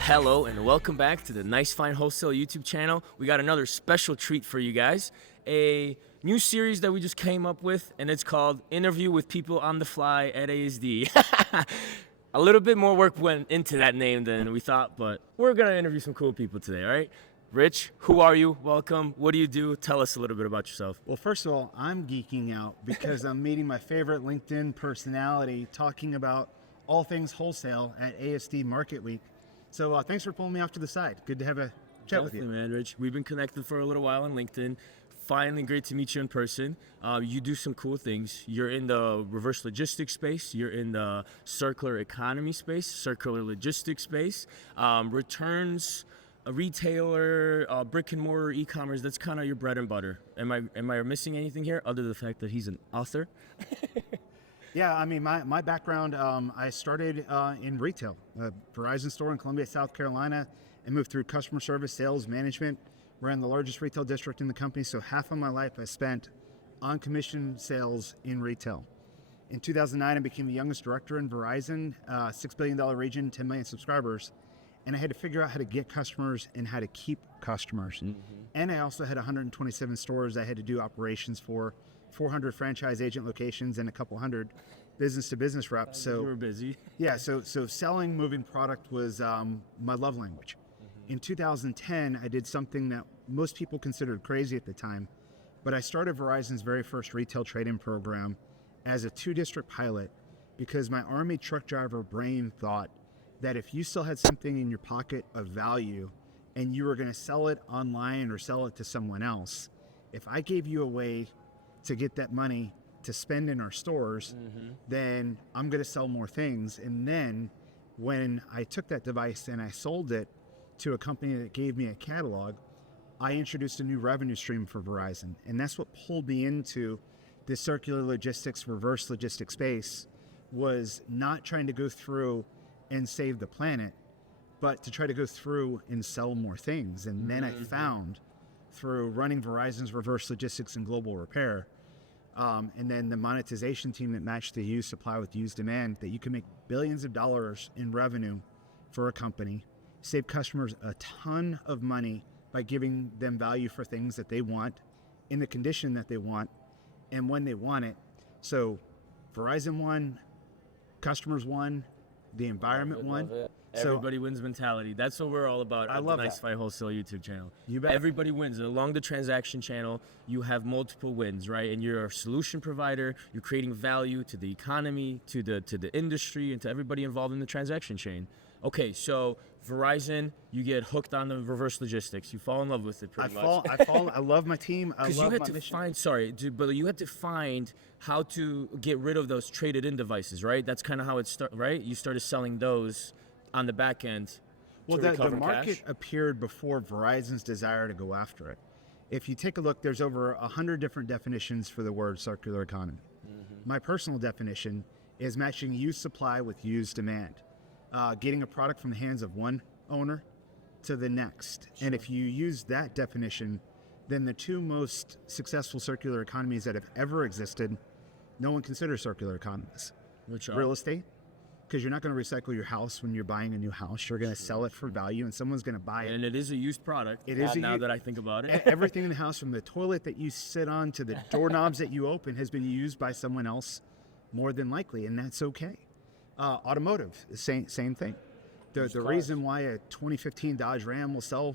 Hello and welcome back to the Nice Fine Wholesale YouTube channel. We got another special treat for you guys. A new series that we just came up with, and it's called Interview with People on the Fly at ASD. A little bit more work went into that name than we thought, but we're gonna interview some cool people today, all right? Rich, who are you? Welcome. What do you do? Tell us a little bit about yourself. Well, first of all, I'm geeking out because I'm meeting my favorite LinkedIn personality talking about all things wholesale at ASD Market Week. So thanks for pulling me off to the side. Good to have a chat with you. Definitely, man, Rich. We've been connected for a little while on LinkedIn. Finally, great to meet you in person. You do some cool things. You're in the reverse logistics space. You're in the circular economy space, circular logistics space, returns, a retailer, brick and mortar, e-commerce. That's kind of your bread and butter. Am I missing anything here other than the fact that he's an author? Yeah, I mean, my background, I started in retail, a Verizon store in Columbia, South Carolina, and moved through customer service, sales, management, ran the largest retail district in the company. So half of my life I spent on commission sales in retail. In 2009, I became the youngest director in Verizon, $6 billion region, 10 million subscribers. And I had to figure out how to get customers and how to keep customers. Mm-hmm. And I also had 127 stores I had to do operations for, 400 franchise agent locations, and a couple hundred business-to-business reps. So you were busy. Yeah, so selling, moving product was my love language. Mm-hmm. In 2010, I did something that most people considered crazy at the time, but I started Verizon's very first retail trade-in program as a 2-district pilot because my Army truck driver brain thought that if you still had something in your pocket of value and you were going to sell it online or sell it to someone else, if I gave you a way to get that money to spend in our stores, mm-hmm. then I'm going to sell more things. And then when I took that device and I sold it to a company that gave me a catalog, I introduced a new revenue stream for Verizon. And that's what pulled me into the circular logistics, reverse logistics space, was not trying to go through and save the planet, but to try to go through and sell more things. And then mm-hmm. I found, through running Verizon's reverse logistics and global repair, and then the monetization team that matched the used supply with used demand, that you can make billions of dollars in revenue for a company, save customers a ton of money by giving them value for things that they want in the condition that they want and when they want it. So Verizon won, customers won, the environment won. Everybody wins mentality. That's what we're all about on the Nice Fine Wholesale YouTube channel. You bet. Everybody wins. Along the transaction channel, you have multiple wins, right? And you're a solution provider. You're creating value to the economy, to the industry, and to everybody involved in the transaction chain. Okay, so Verizon, you get hooked on the reverse logistics. You fall in love with it pretty much. I love my team. I love you had my to mission. but you had to find how to get rid of those traded-in devices, right? That's kind of how it started, right? You started selling those on the back end. Well, the market appeared before Verizon's desire to go after it. If you take a look, there's over 100 different definitions for the word circular economy. Mm-hmm. My personal definition is matching used supply with used demand. Getting a product from the hands of one owner to the next. Sure. And if you use that definition, then the two most successful circular economies that have ever existed, no one considers circular economies. Which are? Real estate, because you're not going to recycle your house when you're buying a new house. You're going to sell it for value, and someone's going to buy it. And it is a used product. It is now that I think about it. Everything in the house, from the toilet that you sit on to the doorknobs that you open, has been used by someone else more than likely, and that's okay. Automotive, same thing. The reason why a 2015 Dodge Ram will sell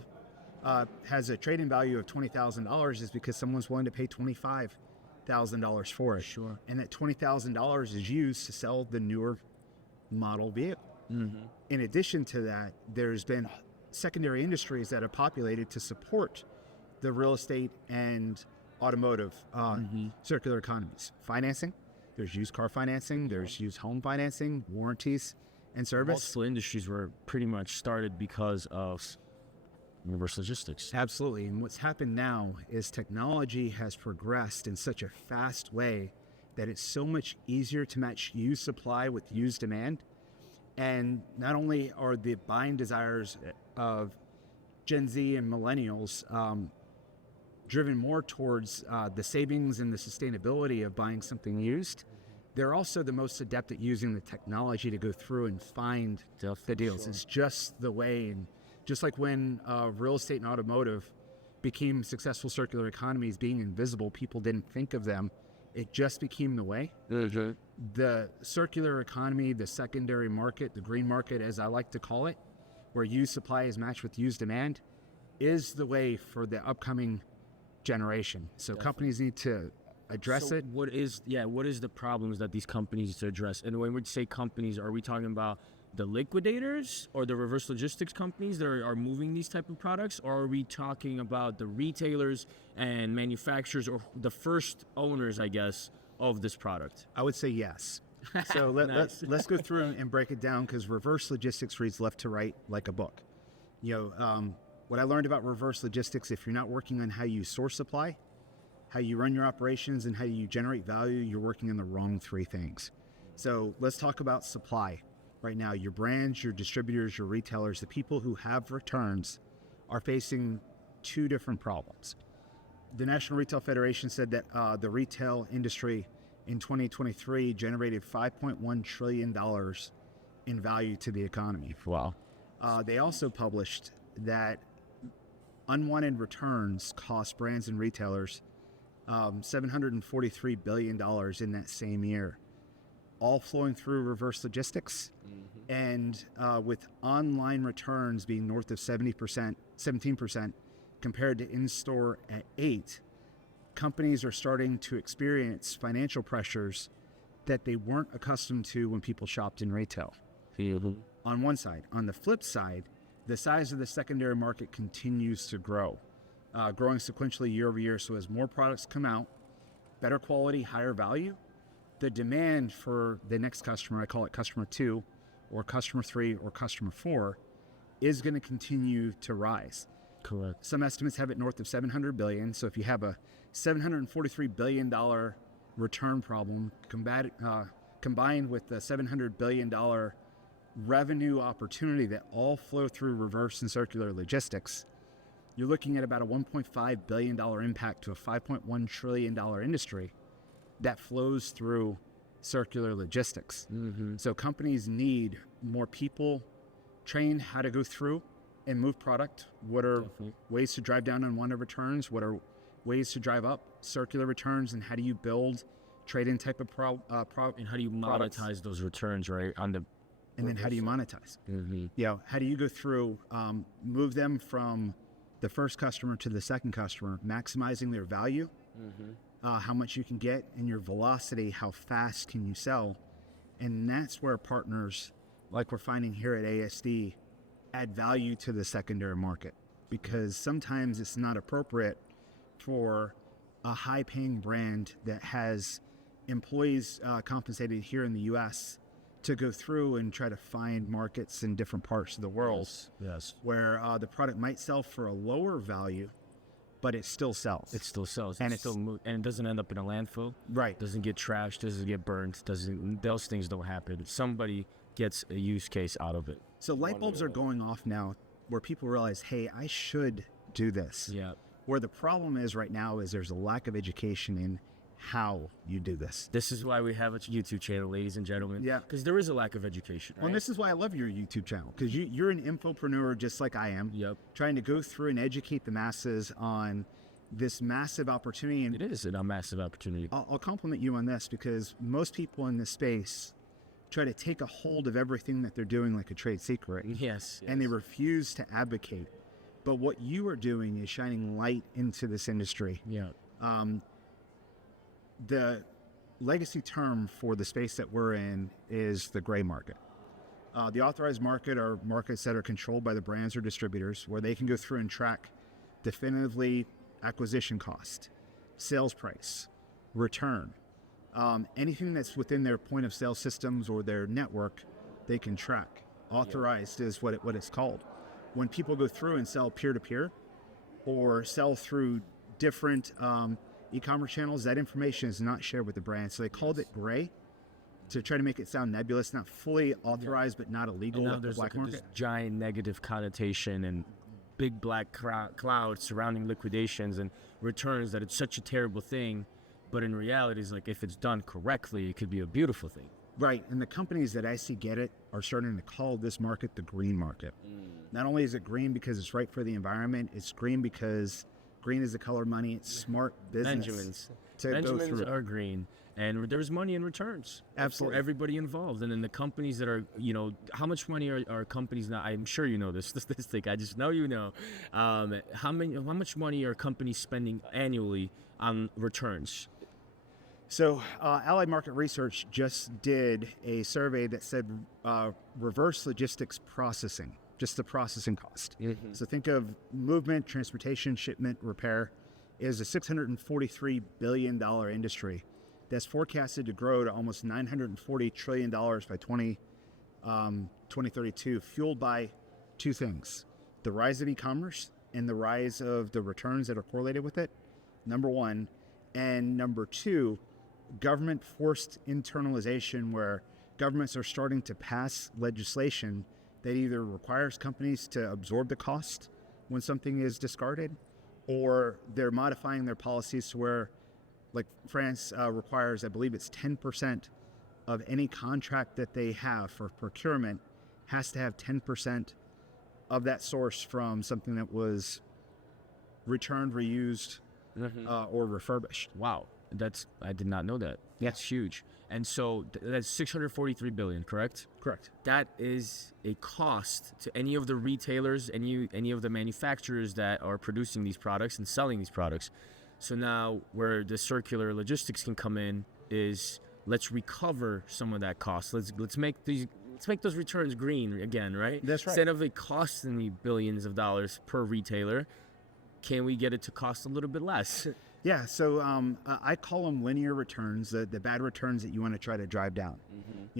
has a trade-in value of $20,000 is because someone's willing to pay $25,000 for it. Sure. And that $20,000 is used to sell the newer model vehicle. Mm-hmm. In addition to that, there's been secondary industries that are populated to support the real estate and automotive circular economies. Financing. There's used car financing, there's used home financing, warranties, and service. Multiple industries were pretty much started because of reverse logistics. Absolutely. And what's happened now is technology has progressed in such a fast way that it's so much easier to match used supply with used demand. And not only are the buying desires of Gen Z and millennials driven more towards the savings and the sustainability of buying something used, they're also the most adept at using the technology to go through and find the deals. It's just the way, and just like when real estate and automotive became successful circular economies, being invisible, people didn't think of them. It just became the way. The circular economy, the secondary market, the green market, as I like to call it, where used supply is matched with used demand, is the way for the upcoming generation. So companies need to address it. What is the problems that these companies need to address? And when we say companies, are we talking about the liquidators or the reverse logistics companies that are moving these type of products, or are we talking about the retailers and manufacturers, or the first owners, I guess, of this product? I would say yes. So let's go through and break it down, because reverse logistics reads left to right like a book. What I learned about reverse logistics, if you're not working on how you source supply, how you run your operations, and how you generate value, you're working on the wrong three things. So let's talk about supply. Right now, your brands, your distributors, your retailers, the people who have returns are facing two different problems. The National Retail Federation said that the retail industry in 2023 generated $5.1 trillion in value to the economy. Wow. They also published that unwanted returns cost brands and retailers $743 billion in that same year, all flowing through reverse logistics. And with online returns being north of 17% compared to in-store at 8%, companies are starting to experience financial pressures that they weren't accustomed to when people shopped in retail. On one side. On the flip side, the size of the secondary market continues to grow, growing sequentially year over year. So as more products come out, better quality, higher value, the demand for the next customer, I call it customer 2 or customer 3 or customer 4, is going to continue to rise. Correct. Some estimates have it north of $700 billion. So if you have a $743 billion return problem combined with the $700 billion revenue opportunity that all flow through reverse and circular logistics, you're looking at about a $1.5 billion impact to a $5.1 trillion industry that flows through circular logistics. So companies need more people trained how to go through and move product. What are ways to drive down unwanted returns? What are ways to drive up circular returns? And how do you build trade-in type of and how do you monetize those returns, right? And then how do you monetize? How do you go through, move them from the first customer to the second customer, maximizing their value, how much you can get, and your velocity, how fast can you sell? And that's where partners, like we're finding here at ASD, add value to the secondary market, because sometimes it's not appropriate for a high-paying brand that has employees compensated here in the U.S. to go through and try to find markets in different parts of the world where the product might sell for a lower value, but it still sells. It still sells. And it doesn't end up in a landfill. Right. Doesn't get trashed, doesn't get burned, those things don't happen. Somebody gets a use case out of it. So light bulbs are going off now where people realize, hey, I should do this. Yeah. Where the problem is right now is there's a lack of education in how you do this. This is why we have a YouTube channel, ladies and gentlemen. Yeah. Because there is a lack of education. Right? Well, and this is why I love your YouTube channel, because you're an infopreneur just like I am. Yep. Trying to go through and educate the masses on this massive opportunity. And it is a massive opportunity. I'll compliment you on this, because most people in this space try to take a hold of everything that they're doing like a trade secret. Yes. And they refuse to advocate. But what you are doing is shining light into this industry. Yeah. The legacy term for the space that we're in is the gray market. The authorized market are markets that are controlled by the brands or distributors, where they can go through and track definitively acquisition cost, sales price, return, anything that's within their point of sale systems or their network, they can track. Authorized is what it's called. When people go through and sell peer-to-peer or sell through different e-commerce channels, that information is not shared with the brand. So they called it gray to try to make it sound nebulous, not fully authorized, but not illegal. And now there's like this giant negative connotation and big black cloud surrounding liquidations and returns, that it's such a terrible thing But in reality, it's like if it's done correctly, it could be a beautiful thing. Right, and the companies that I see get it are starting to call this market the green market. Not only is it green because it's right for the environment, it's green because green is the color of money. It's smart business Benjamins are green, and there's money in returns. Absolutely. For everybody involved. And then the companies that are, how much money are companies now? I'm sure you know this statistic. I just know you know. How much money are companies spending annually on returns? So Allied Market Research just did a survey that said reverse logistics processing, just the processing cost. So think of movement, transportation, shipment, repair is a $643 billion industry that's forecasted to grow to almost $940 trillion by 2032, fueled by two things: the rise of e-commerce and the rise of the returns that are correlated with it, number one. And number two, government forced internalization, where governments are starting to pass legislation that either requires companies to absorb the cost when something is discarded, or they're modifying their policies to where, like France requires, I believe it's 10% of any contract that they have for procurement has to have 10% of that source from something that was returned, reused, or refurbished. Wow. I did not know that. That's huge. And so that's 643 billion, correct? Correct. That is a cost to any of the retailers, any of the manufacturers that are producing these products and selling these products. So now where the circular logistics can come in is let's recover some of that cost. Let's make those returns green again, right? That's right. Instead of it costing me billions of dollars per retailer, can we get it to cost a little bit less? Yeah, so I call them linear returns, the bad returns that you want to try to drive down.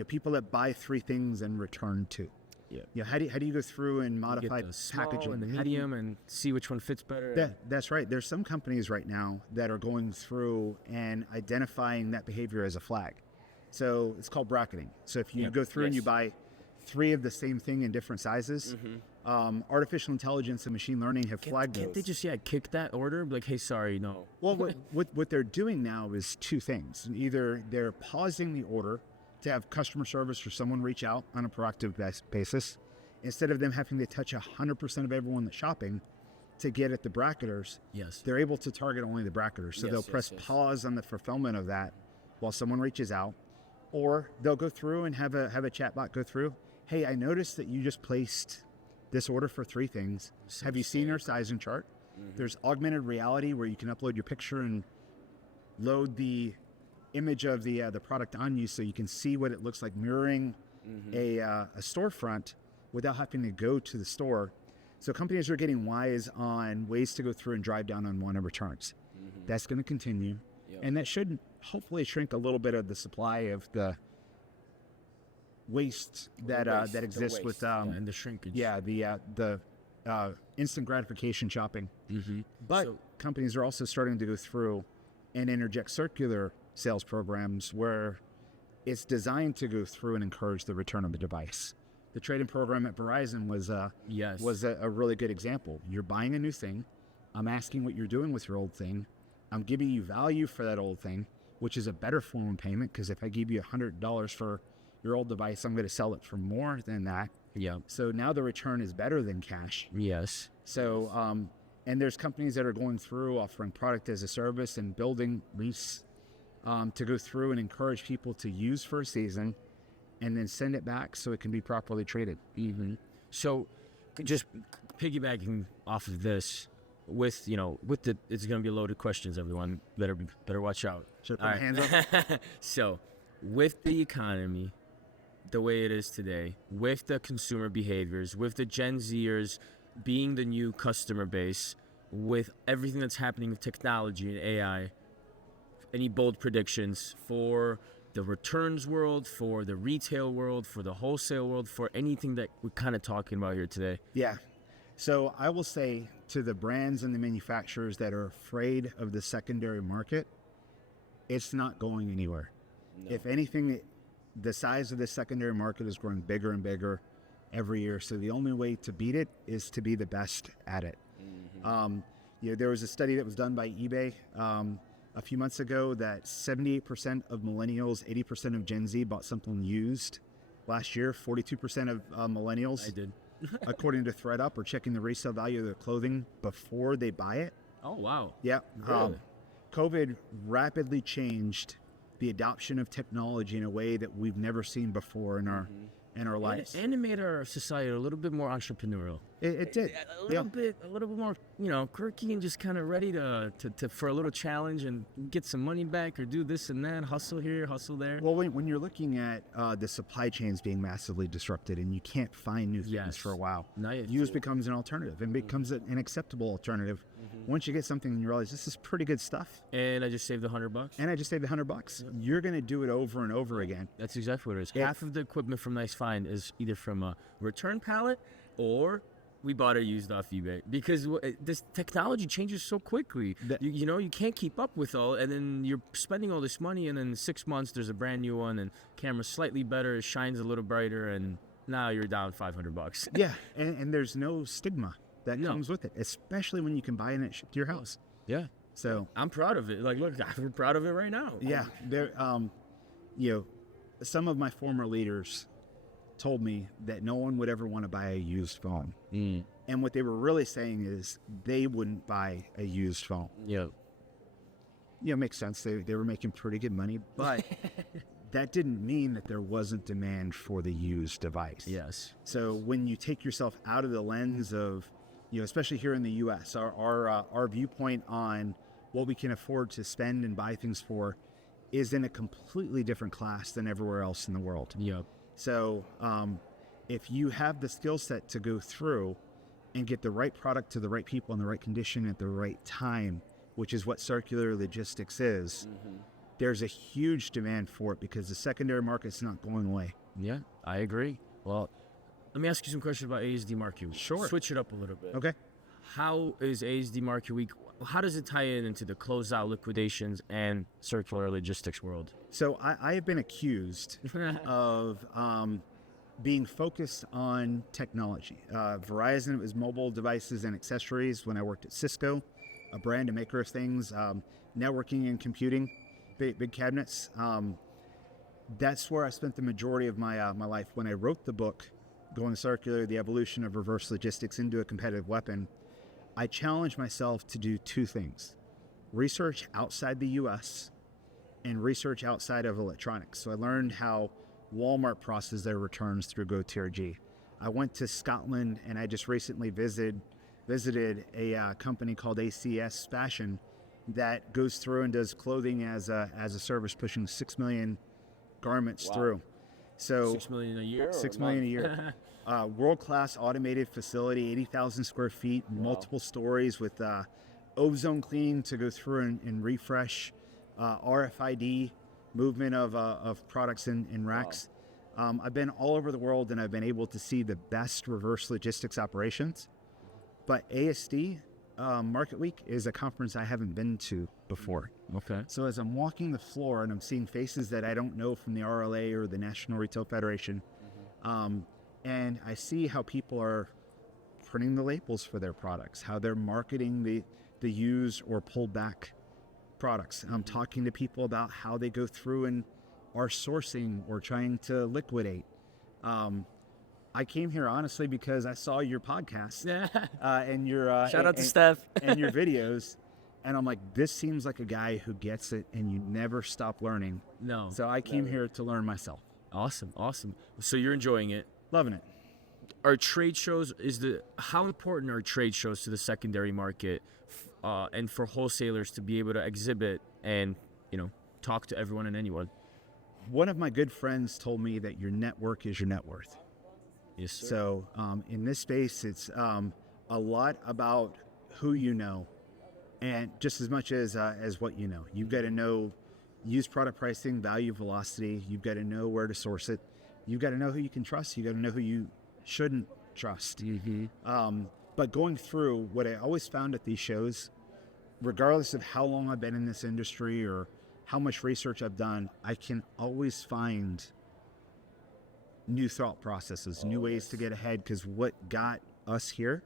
People that buy three things and return two. Yeah. How do you go through and modify packaging and the medium and see which one fits better? That's right. There's some companies right now that are going through and identifying that behavior as a flag. So it's called bracketing. So if you go through and you buy three of the same thing in different sizes, artificial intelligence and machine learning have flagged those. Can't they just kick that order? Like, hey, sorry, no. Well, what they're doing now is two things. Either they're pausing the order to have customer service or someone reach out on a proactive basis, instead of them having to touch 100% of everyone that's shopping to get at the bracketers. Yes. They're able to target only the bracketers. So they'll press pause on the fulfillment of that while someone reaches out, or they'll go through and have a chat bot go through. Hey, I noticed that you just placed this order for three things. Have you seen our sizing chart? There's augmented reality where you can upload your picture and load the image of the product on you, so you can see what it looks like, mirroring a storefront without having to go to the store. So companies are getting wise on ways to go through and drive down on unwanted returns. That's going to continue, and that should hopefully shrink a little bit of the supply of the waste that exists with and the shrinkage. The instant gratification shopping. But companies are also starting to go through and interject circular sales programs where it's designed to go through and encourage the return of the device. The trade-in program at Verizon was a really good example. You're buying a new thing. I'm asking what you're doing with your old thing. I'm giving you value for that old thing, which is a better form of payment, because if I give you $100 for your old device, I'm going to sell it for more than that. So now the return is better than cash. Yes. So, and there's companies that are going through offering product as a service and building lease to go through and encourage people to use for a season and then send it back so it can be properly treated. So just piggybacking off of this, it's going to be loaded questions, everyone. Better watch out. Should I put my hands up? So with the economy the way it is today, with the consumer behaviors, with the Gen Zers being the new customer base, with everything that's happening with technology and AI, any bold predictions for the returns world, for the retail world, for the wholesale world, for anything that we're kind of talking about here today? Yeah. So I will say to the brands and the manufacturers that are afraid of the secondary market, it's not going anywhere. No. If anything, the size of the secondary market is growing bigger and bigger every year. So the only way to beat it is to be the best at it. There was a study that was done by eBay a few months ago that 78% of millennials, 80% of Gen Z bought something used last year. 42% of millennials, I did. according to ThreadUp, are checking the resale value of their clothing before they buy it. Oh, wow. Yeah. Really? COVID rapidly changed the adoption of technology in a way that we've never seen before in our lives. And it made our society a little bit more entrepreneurial. It did. A little bit more, quirky and just kind of ready to for a little challenge and get some money back or do this and that, hustle here, hustle there. Well, when you're looking at the supply chains being massively disrupted and you can't find new things for a while, used becomes an alternative and becomes an acceptable alternative. Once you get something and you realize this is pretty good stuff. And I just saved $100. And I just saved $100. You're going to do it over and over again. That's exactly what it is. Half of the equipment from Nice Find is either from a return pallet or we bought it used off eBay, because this technology changes so quickly. You can't keep up with all, and then you're spending all this money, and then in 6 months there's a brand new one, and camera's slightly better, it shines a little brighter, and now you're down $500. Yeah, and there's no stigma that comes with it, especially when you can buy it and it shipped to your house. Yeah. So I'm proud of it. Like, look, I'm proud of it right now. Yeah. There, some of my former leaders told me that no one would ever want to buy a used phone. And what they were really saying is they wouldn't buy a used phone. Yeah. Makes sense. They were making pretty good money, but that didn't mean that there wasn't demand for the used device. Yes. So when you take yourself out of the lens of, especially here in the U.S., our viewpoint on what we can afford to spend and buy things for is in a completely different class than everywhere else in the world. Yep. So if you have the skill set to go through and get the right product to the right people in the right condition at the right time, which is what circular logistics is, there's a huge demand for it because the secondary market's not going away. Yeah, I agree. Well, let me ask you some questions about ASD Market Week. Sure. Switch it up a little bit. Okay. How is ASD Market Week, how does it tie into the closeout liquidations and circular logistics world? So I have been accused of being focused on technology. Verizon, it was mobile devices and accessories. When I worked at Cisco, a brand, a maker of things, networking and computing, big cabinets. That's where I spent the majority of my life. When I wrote the book, Going Circular, The Evolution of Reverse Logistics into a Competitive Weapon, I challenged myself to do two things: research outside the U.S. and research outside of electronics. So I learned how Walmart processes their returns through GoTRG. I went to Scotland and I just recently visited a company called ACS Fashion that goes through and does clothing as a service, pushing 6 million garments through. So 6 million a year? 6 million a year. World-class automated facility, 80,000 square feet, multiple stories with ozone cleaning to go through and refresh, RFID movement of products in racks. I've been all over the world and I've been able to see the best reverse logistics operations. But ASD Market Week is a conference I haven't been to before. Okay. So as I'm walking the floor and I'm seeing faces that I don't know from the RLA or the National Retail Federation, and I see how people are printing the labels for their products, how they're marketing the used or pulled back products. I'm talking to people about how they go through and are sourcing or trying to liquidate. I came here honestly because I saw your podcast and your shout out to Steph and your videos, and I'm like, this seems like a guy who gets it, and you never stop learning. No. So I came here to learn myself. Awesome. So you're enjoying it. Loving it. Are trade shows, how important are trade shows to the secondary market and for wholesalers to be able to exhibit and, talk to everyone and anyone? One of my good friends told me that your network is your net worth. Yes, sir. So in this space, it's a lot about who you know, and just as much as what you know. You've got to know used product pricing, value, velocity. You've got to know where to source it. You've got to know who you can trust. You've got to know who you shouldn't trust. But going through, what I always found at these shows, regardless of how long I've been in this industry or how much research I've done, I can always find new thought processes, new ways to get ahead, because what got us here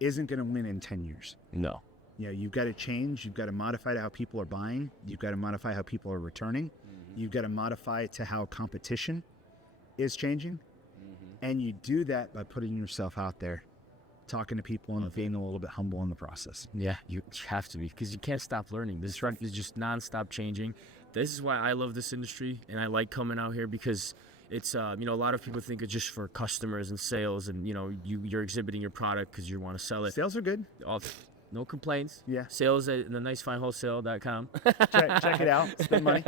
isn't going to win in 10 years. No. You know, you've got to change. You've got to modify to how people are buying. You've got to modify how people are returning. You've got to modify to how competition is changing. And you do that by putting yourself out there, talking to people, and being a little bit humble in the process. Yeah, you have to be, because you can't stop learning. This is just nonstop changing. This is why I love this industry, and I like coming out here, because it's a lot of people think it's just for customers and sales, and you're exhibiting your product because you want to sell it. Sales are good. No complaints. Yeah. Sales at thenicefeinewholesale.com. Check it out. Spend money.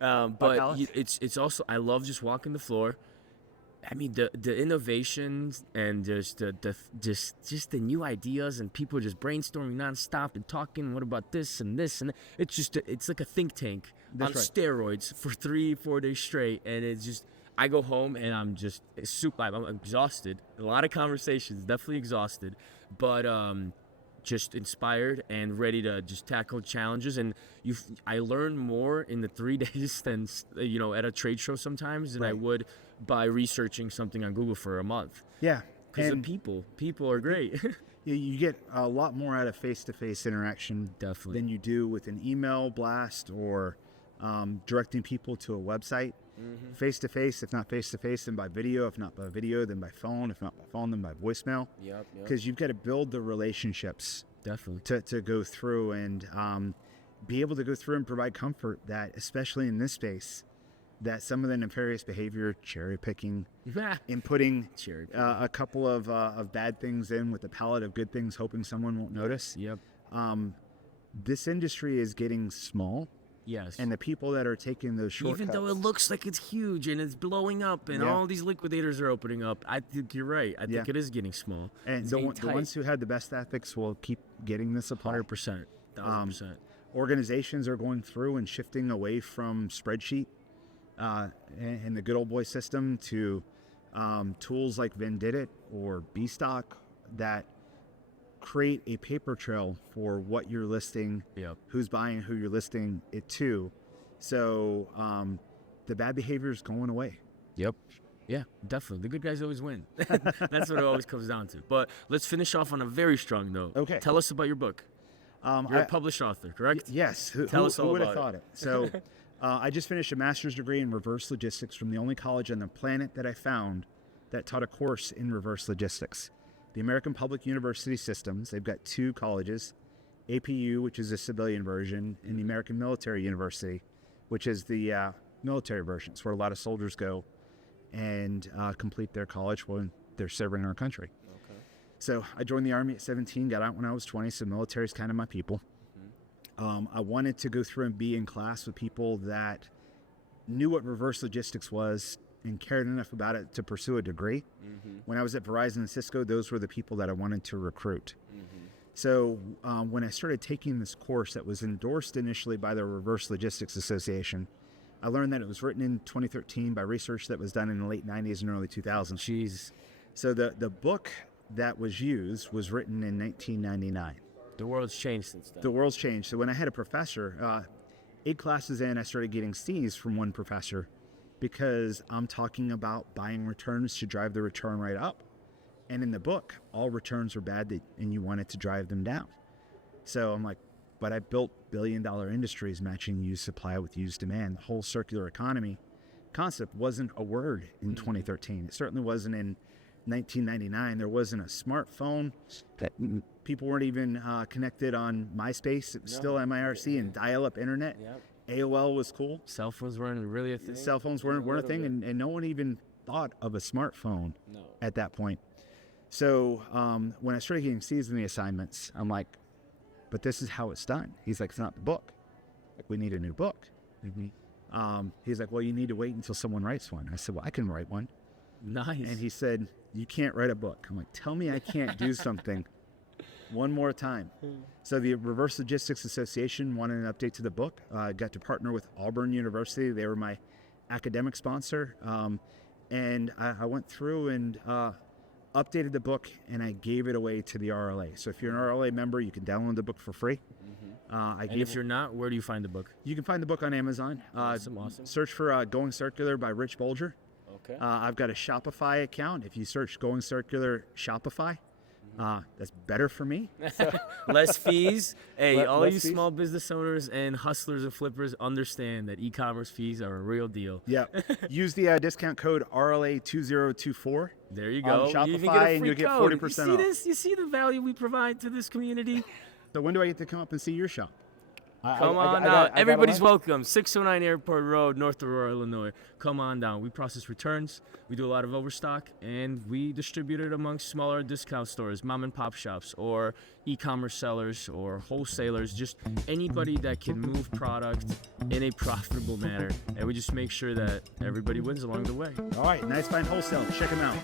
But it's also, I love just walking the floor. I mean, the innovations and just the new ideas, and people just brainstorming nonstop and talking. What about this and this? And it's like a think tank on steroids for 3-4 days straight. And it's just, I go home and I'm just I'm exhausted. A lot of conversations, definitely exhausted, but just inspired and ready to just tackle challenges. And I learn more in the 3 days than at a trade show sometimes than I would by researching something on Google for a month. Yeah, because the people are great. You get a lot more out of face-to-face interaction Definitely. than you do with an email blast or directing people to a website. Face-to-face, if not face-to-face, then by video. If not by video, then by phone. If not by phone, then by voicemail. Yep. Because you've got to build the relationships Definitely. to go through and be able to go through and provide comfort that, especially in this space, that some of the nefarious behavior, cherry picking, inputting a couple of bad things in with a palette of good things, hoping someone won't notice. Yep. This industry is getting small. Yes. And the people that are taking those shortcuts, even though it looks like it's huge and it's blowing up and all these liquidators are opening up, I think you're right. I think it is getting small. And the ones who had the best ethics will keep getting this apart. 100%. 1,000%. Organizations are going through and shifting away from spreadsheet and the good old boy system to tools like Vendit or Bstock that create a paper trail for what you're listing, who's buying, who you're listing it to. So the bad behavior is going away. Yep. Yeah, definitely. The good guys always win. That's what it always comes down to. But let's finish off on a very strong note. Okay. Tell us about your book. You're a published author, correct? Yes. Tell us all who would about have thought it? So I just finished a master's degree in reverse logistics from the only college on the planet that I found that taught a course in reverse logistics. The American Public University Systems. They've got 2 colleges, APU, which is a civilian version, and the American Military University, which is the military version. It's where a lot of soldiers go and complete their college when they're serving our country. Okay. So I joined the Army at 17, got out when I was 20, so military is kind of my people. I wanted to go through and be in class with people that knew what reverse logistics was and cared enough about it to pursue a degree. When I was at Verizon and Cisco, those were the people that I wanted to recruit. So when I started taking this course that was endorsed initially by the Reverse Logistics Association, I learned that it was written in 2013 by research that was done in the late 90s and early 2000s. Jeez. So the book that was used was written in 1999. The world's changed since then. The world's changed. So when I had a professor, 8 classes in, I started getting C's from one professor because I'm talking about buying returns to drive the return rate up. And in the book, all returns are bad and you wanted to drive them down. So I'm like, but I built billion-dollar industries matching used supply with used demand. The whole circular economy concept wasn't a word in 2013. It certainly wasn't in 1999. There wasn't a smartphone. People weren't even connected on MySpace. It was still MIRC and dial-up internet. AOL was cool. Cell phones weren't really a thing. Cell phones weren't a thing, and no one even thought of a smartphone at that point. So when I started getting C's in the assignments, I'm like, but this is how it's done. He's like, it's not the book. Like, we need a new book. He's like, well, you need to wait until someone writes one. I said, well, I can write one. Nice. And he said, you can't write a book. I'm like, tell me I can't do something one more time. So the Reverse Logistics Association wanted an update to the book. I got to partner with Auburn University. They were my academic sponsor. And I went through and updated the book, and I gave it away to the RLA. So if you're an RLA member, you can download the book for free. And if you're not, where do you find the book? You can find the book on Amazon. Awesome. Search for Going Circular by Rich Bulger. Okay. I've got a Shopify account. If you search Going Circular Shopify, That's better for me. Less fees. Hey, all less you fees. small business owners and hustlers and flippers understand that e-commerce fees are a real deal. Yeah. Use the discount code RLA2024. There you On go. You even Shopify, get a and free you'll get code. 40% You see off. this? You see the value we provide to this community? So when do I get to come up and see your shop? Come on out. Everybody's welcome. 609 Airport Road, North Aurora, Illinois. Come on down. We process returns. We do a lot of overstock, and we distribute it amongst smaller discount stores, mom and pop shops, or e-commerce sellers, or wholesalers, just anybody that can move product in a profitable manner. And we just make sure that everybody wins along the way. All right, Nice Fine Wholesale. Check them out.